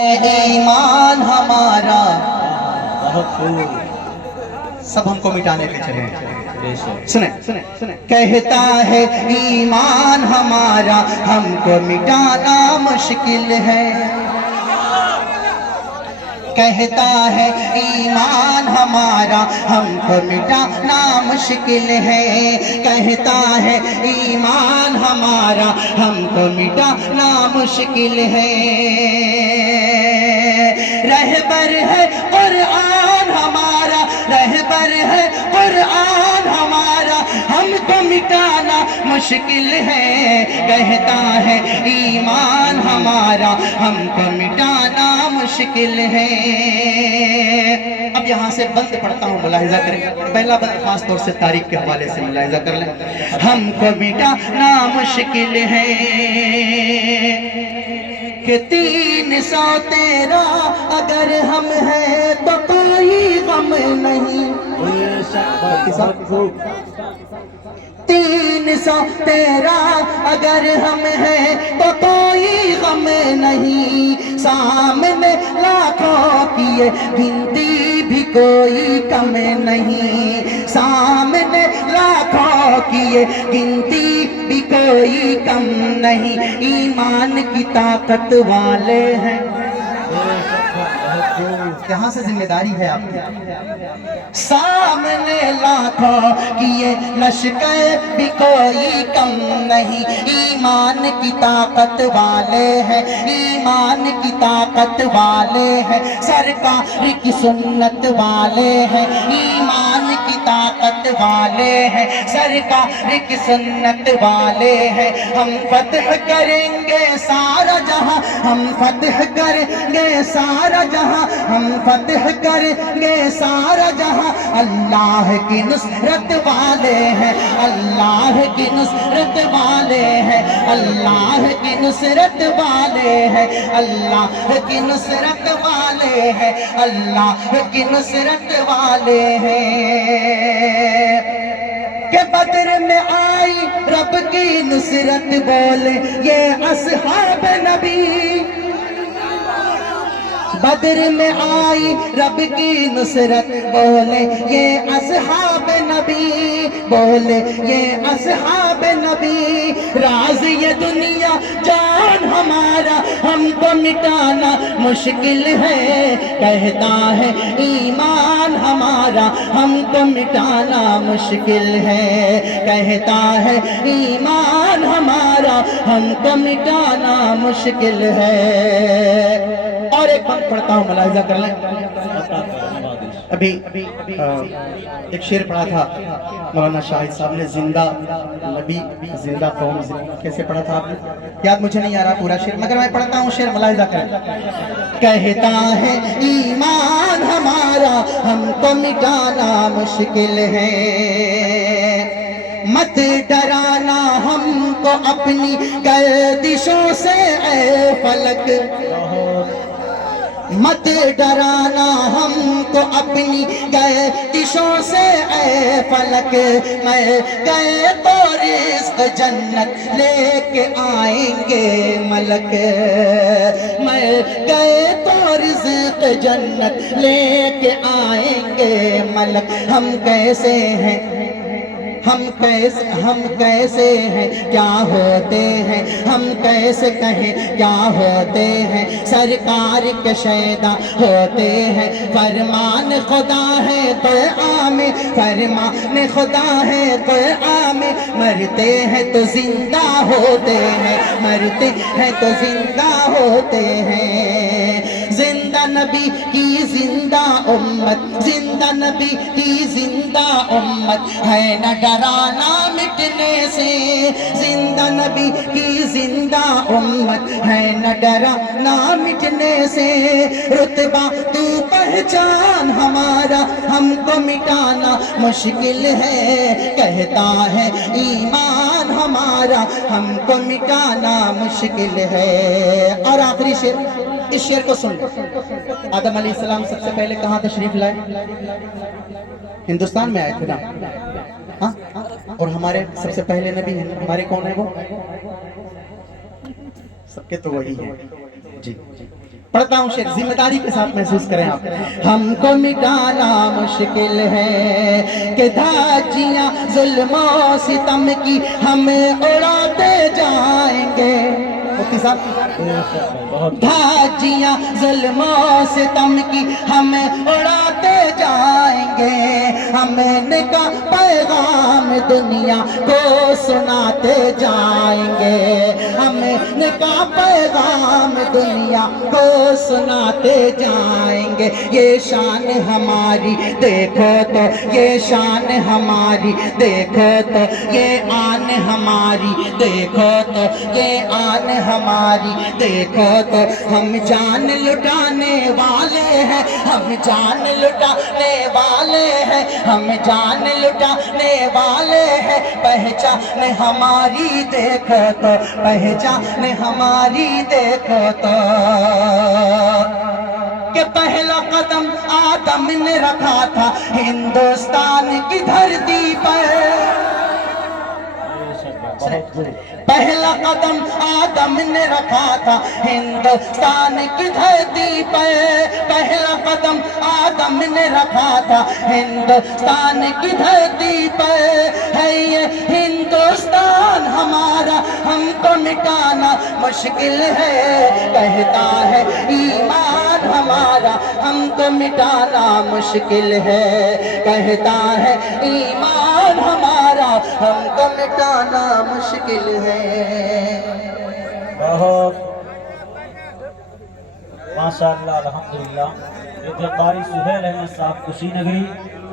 ایمان ہمارا سب ہم کو مٹانے پہ چلے سنیں کہتا ہے ایمان ہمارا ہم کو مٹانا مشکل ہے، کہتا ہے ایمان ہمارا ہم کو مٹانا مشکل ہے، کہتا ہے ایمان ہمارا ہم کو مٹانا مشکل ہے، رہبر ہے قرآن ہمارا، رہبر ہے قرآن ہمارا ہم کو مٹانا مشکل ہے، کہتا ہے ایمان ہمارا ہم کو مٹانا مشکل ہے۔ اب یہاں سے بند پڑھتا ہوں، ملاحظہ کریں، پہلا بند خاص طور سے تاریخ کے حوالے سے ملاحظہ کر لیں۔ ہم کو مٹانا مشکل ہے کہ 313 اگر ہم ہیں تو کوئی غم نہیں، 313 اگر ہم ہیں تو کوئی غم نہیں، سامنے لاکھوں کی یہ گنتی بھی کوئی کم نہیں، سامنے لاکھوں کی یہ گنتی بھی کوئی کم نہیں، ایمان کی طاقت والے ہیں۔ یہاں سے ذمہ داری ہے آپ کی، سامنے لاکھوں کی یہ لشکر بھی کوئی کم نہیں، ایمان کی طاقت والے ہیں، ایمان کی طاقت والے ہیں، سرکار کی سنت والے ہیں، ایمان کی طاقت والے ہیں، سرکار کی سنت والے ہیں، ہم فتح کریں گے سارا جہاں، ہم فتح کریں گے سارا جہاں، ہم فتح کریں گے سارا جہاں، اللہ کی نصرت والے ہیں، اللہ کی نصرت والے ہیں، اللہ کی نصرت والے ہیں، اللہ کی نصرت والے ہیں، اللہ کی نصرت والے ہیں، کہ بدر میں آئی رب کی نصرت بولے یہ اصحاب نبی، بدر میں آئی رب کی نصرت بولے یہ اصحاب نبی، بولے یہ اصحاب نبی، راز یہ دنیا جان ہمارا ہم کو مٹانا مشکل ہے، کہتا ہے ایمان ہمارا ہم کو مٹانا مشکل ہے، کہتا ہے ایمان ہمارا ہم کو مٹانا مشکل ہے۔ اور ایک بات پڑھتا ہوں، ملاحظہ کر لیں، ابھی ایک شعر پڑھا تھا مولانا شاہد صاحب نے، زندہ نبی زندہ قوم، کیسے پڑھا تھا آپ نے؟ یاد مجھے نہیں آ رہا پورا شعر، مگر میں پڑھتا ہوں شعر، ملاحظہ کریں، کہتا ہے ایمان ہمارا ہم کو مٹانا مشکل ہے، مت ڈرانا ہم کو اپنی گردشوں سے اے فلک، مت ڈرانا ہم کو اپنی گردشوں سے اے فلک، میں گئے تو رزق جنت لے کے آئیں گے ملک، میں گئے تو رزق جنت لے کے آئیں گے ملک، ہم کیسے ہیں، ہم کیسے ہیں کیا ہوتے ہیں، ہم کیسے کہیں کیا ہوتے ہیں، سرکار کے شیدا ہوتے ہیں، فرمان خدا ہے قرآن، فرمان خدا ہے قرآن، مرتے ہیں تو زندہ ہوتے ہیں، مرتے ہیں تو زندہ ہوتے ہیں، زندہ نبی کی زندہ امت، زندہ نبی کی زندہ امت ہے نہ ڈرانا مٹنے سے، زندہ نبی کی زندہ امت ہے نہ ڈرانا مٹنے سے، رتبہ تو پہچان ہمارا ہم کو مٹانا مشکل ہے، کہتا ہے ایمان ہمارا ہم کو مٹانا مشکل ہے۔ اور آخری شعر، اس شعر کو سن، آدم علیہ السلام سب سے پہلے کہاں تشریف لائے؟ ہندوستان میں آئے تھے نا، ہاں، اور ہمارے سب سے پہلے نبی ہمارے کون ہیں؟ وہ سب کے تو وہی ہیں، جی۔ پڑھتا ہوں شیخ، ذمہ داری کے ساتھ محسوس کریں آپ. ہم کو مٹانا مشکل ہے کہ دھاجیاں ظلم و ستم کی ہم اڑاتے جائیں گے. مفتی صاحب، دھاجیاں ظلم و ستم کی ہم اڑاتے جائیں گے. ہم نے کا پیغام دنیا کو سناتے جائیں گے. ہم نے کا پیغام دنیا کو سناتے جائیں گے. یہ شان ہماری دیکھو تو، یہ شان ہماری دیکھو تو، یہ آن ہماری دیکھو تو، یہ آن ہماری دیکھو تو. ہم جان لٹانے والے ہیں، ہم جان لٹانے والے ہیں، ہم جان لٹانے والے ہیں. پہچان ہماری دیکھو تو، پہچان ہماری دیکھو تو. کہ پہلا قدم آدم نے رکھا تھا ہندوستان کی دھرتی پر. پہلا قدم آدم نے رکھا تھا ہندوستان کی دھرتی پر. پہلا قدم آدم نے رکھا تھا ہندوستان کی دھرتی پر. ہے یہ ہندوستان ہمارا، ہم کو مٹانا مشکل ہے. کہتا ہے ایمان ہمارا، ہم کو مٹانا مشکل ہے. کہتا ہے ایمان ہمارا، ہم کو مٹانا مشکل ہے. بہت ماشاءاللہ الحمدللہ. یہ تھے قاری سہیل احمد صاحب کشی نگری،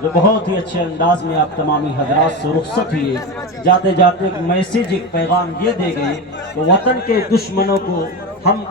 جو بہت ہی اچھے انداز میں آپ تمامی حضرات سے رخصت ہوئے. جاتے جاتے ایک میسیج، ایک پیغام یہ دے گئے کہ وطن کے دشمنوں کو ہم